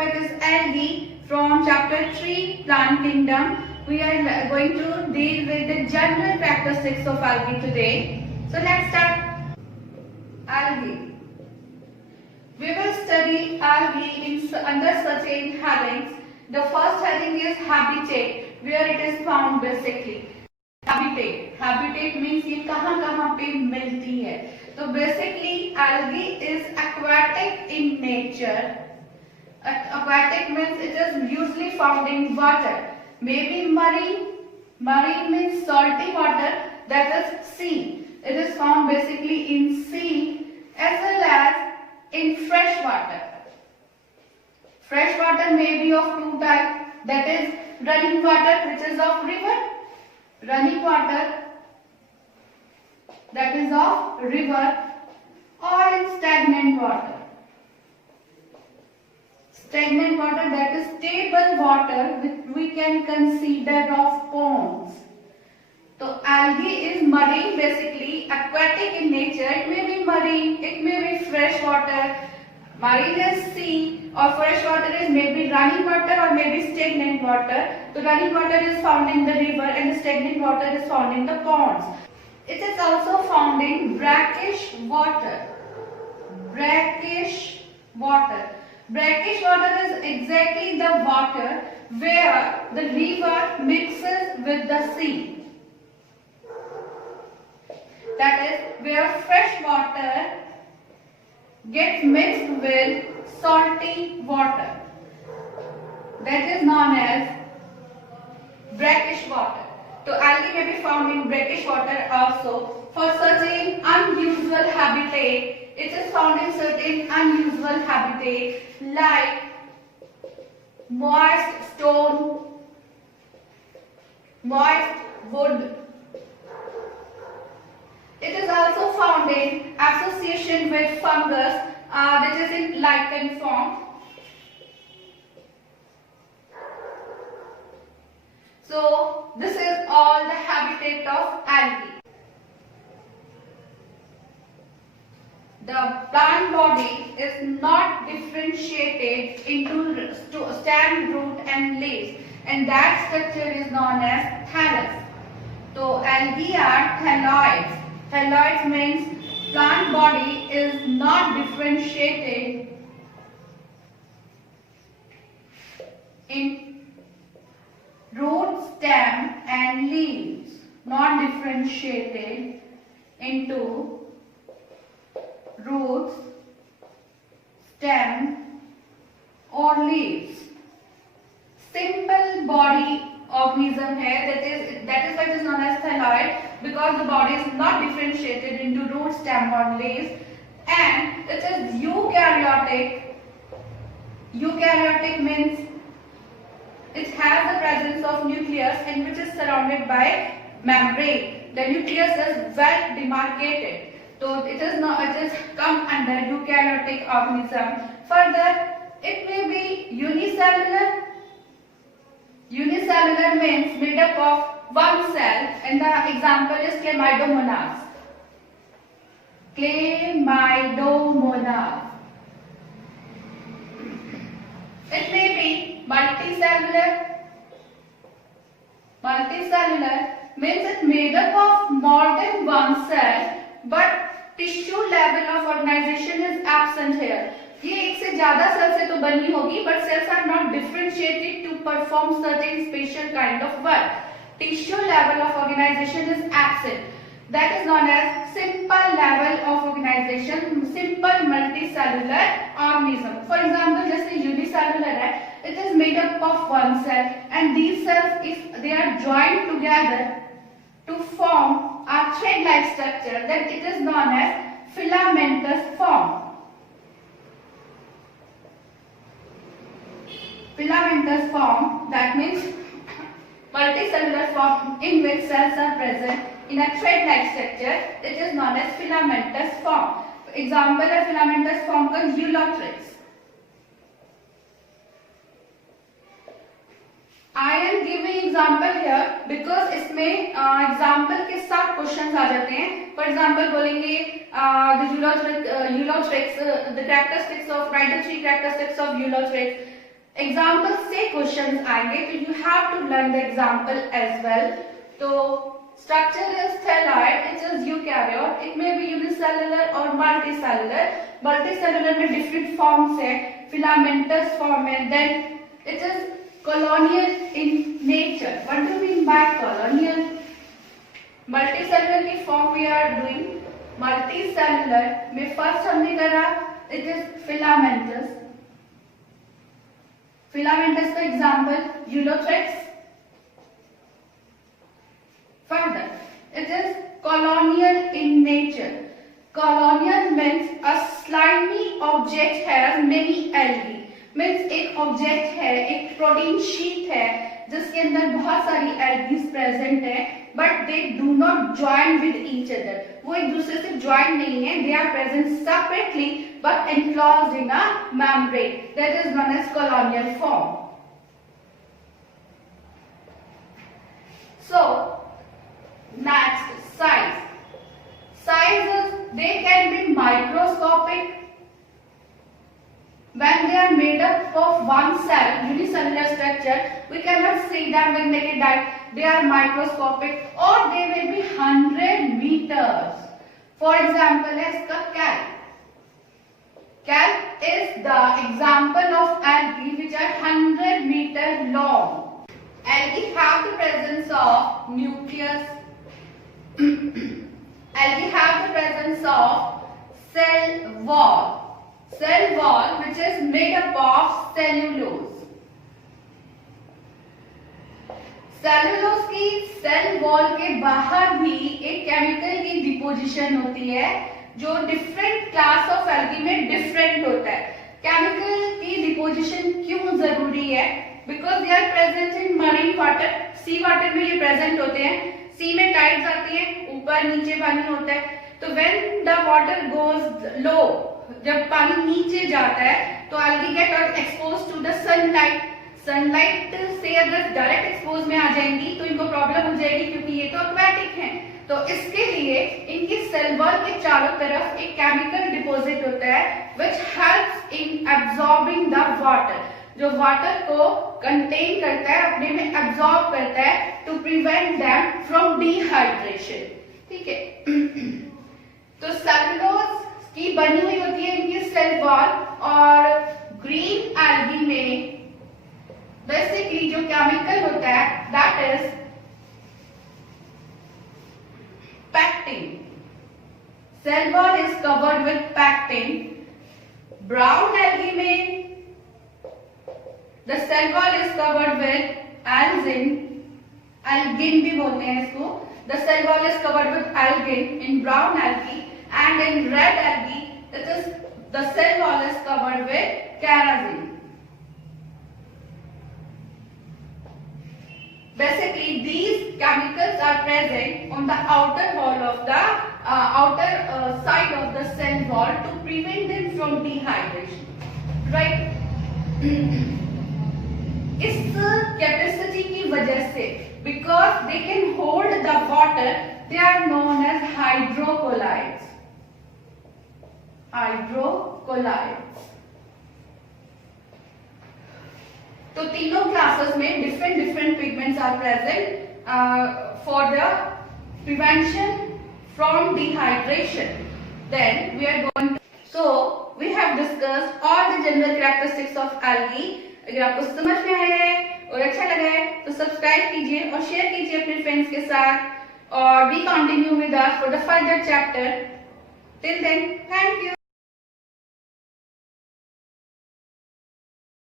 topic is algae from chapter 3 plant kingdom. We are going to deal with the general characteristics of algae today. So let's start. Algae. We will study algae under certain headings. The first heading is habitat, where it is found basically. Habitat means ये कहाँ पे मिलती है. तो basically algae is aquatic in nature. Aquatic means it is usually found in water. Maybe marine. Marine means salty water, that is sea. It is found basically in sea as well as in fresh water. Fresh water may be of two types, that is running water, which is of river. Running water, that is of river, or in stagnant water. Stagnant water, that is stable water, which we can consider of ponds. So algae is marine, basically aquatic in nature. It may be marine, it may be fresh water. Marine is sea, or fresh water is maybe running water or maybe stagnant water. The running water is found in the river and the stagnant water is found in the ponds. It is also found in brackish water. Brackish water. Brackish water is exactly the water where the river mixes with the sea. That is where fresh water gets mixed with salty water. That is known as brackish water. So algae may be found in brackish water also. For certain unusual habitat, it is found in certain unusual habitat like moist stone, moist wood. It is also found in association with fungus, that is in lichen form. So this is all the habitat of algae. The plant body is not differentiated into stem, root and leaves, and that structure is known as thallus. So algae are thalloids. Thalloids means plant body is not differentiated in root, stem and leaves. Not differentiated into roots, stem or leaves. Simple body organism है, that is why it is known as thalloid, because the body is not differentiated into root, stem or leaves, and it is eukaryotic. Eukaryotic means it has the presence of nucleus and which is surrounded by membrane. The nucleus is well demarcated, so it is come under eukaryotic organism. Further, it may be unicellular. Unicellular means made up of one cell, and the example is Chlamydomonas. Chlamydomonas. It may be multicellular. Multicellular means it made up of more than one cell, but tissue level of organization is absent here. ये एक से ज्यादा cell से तो बनी होगी, but cells are not differentiated to perform certain special kind of work. Tissue level of organization is absent. That is known as simple level of organization, simple multicellular organism. For example, जैसे unicellular है, it is made up of one cell, and these cells, if they are joined together to form a thread-like structure, then it is known as filamentous form. Filamentous form, that means multicellular form in which cells are present in a thread-like structure. It is known as filamentous form. Example है filamentous form का Eulothrix. I am giving example here because इसमें example के साथ questions आ जाते हैं. For example बोलेंगे the Eulothrix, the characteristics of, write the 3 characteristics of Eulothrix. Example से questions आएंगे, तो you have to learn the example as well. तो structure is thalloid, it is eukaryote, it may be unicellular or multicellular. Multicellular में different forms है, filamentous form है, then it is colonial in nature. What do you mean by colonial? Multicellular की form we are doing. Multicellular में first हमने करा it is filamentous. Filamentous का example Eulothrix. Further, it is colonial in nature. Colonial means a slimy object has many algae. Means एक object है, एक protein sheet है, जिसके अंदर बहुत सारी algae present है, but they do not join with each other. वो एक दूसरे से join नहीं है. They are present separately but enclosed in a membrane. That is known as colonial form. So next, size. Sizes, they can be microscopic when they are made up of one cell, unicellular structure. We cannot see them with naked eye. They are microscopic, or they may be 100 meters. For example, is the kelp. Kelp is the example of algae which are 100 meters long. Algae have the presence of nucleus. Algae have the presence of cell wall. Cell wall which is made up of cellulose. Cellulose की cell wall के बाहर भी एक chemical की deposition होती है जो different class of algae में डिफरेंट होता है. केमिकल की डिपोजिशन क्यों जरूरी है? Because they are present in marine water. Sea water में ये प्रेजेंट होते हैं. सी में टाइड्स आती है, ऊपर नीचे पानी होता है. तो when the water goes low, जब पानी नीचे जाता है तो algae get expose to the sunlight. Sunlight से अगर डायरेक्ट एक्सपोज में आ जाएंगी तो इनको प्रॉब्लम हो जाएगी क्योंकि ये तो एक्वेटिक हैं. तो इसके लिए इनकी सेल वॉल के चारों तरफ एक केमिकल डिपॉजिट होता है which helps in absorbing the water, जो वाटर को कंटेन करता है, अपने में एब्सॉर्ब करता है to prevent them from dehydration. ठीक है. तो सेलुलोज की बनी हुई होती है इनकी सेल वॉल, और ग्रीन एल्गी में बेसिकली जो केमिकल होता है that is pectin. Cell wall is covered with pectin. Brown algae में the cell wall is covered with algin. Algin भी बोलते हैं इसको. The cell wall is covered with algin in brown algae, and in red algae it is the cell wall is covered with keratine. Basically these chemicals are present on the outer wall of the outer side of the cell wall to prevent them from dehydration, right? इस capacity की वजह से, because they can hold the water, they are known as hydrocolloids. Hydrocolloids. तो तीनों classes में different pigments are present for the prevention from dehydration. Then we are going to, so we have discussed all the general characteristics of algae. अगर आपको समझ में आया है और अच्छा लगा है तो सब्सक्राइब कीजिए और शेयर कीजिए अपने फ्रेंड्स के साथ, और B continue with us for the further chapter. Till then, thank you.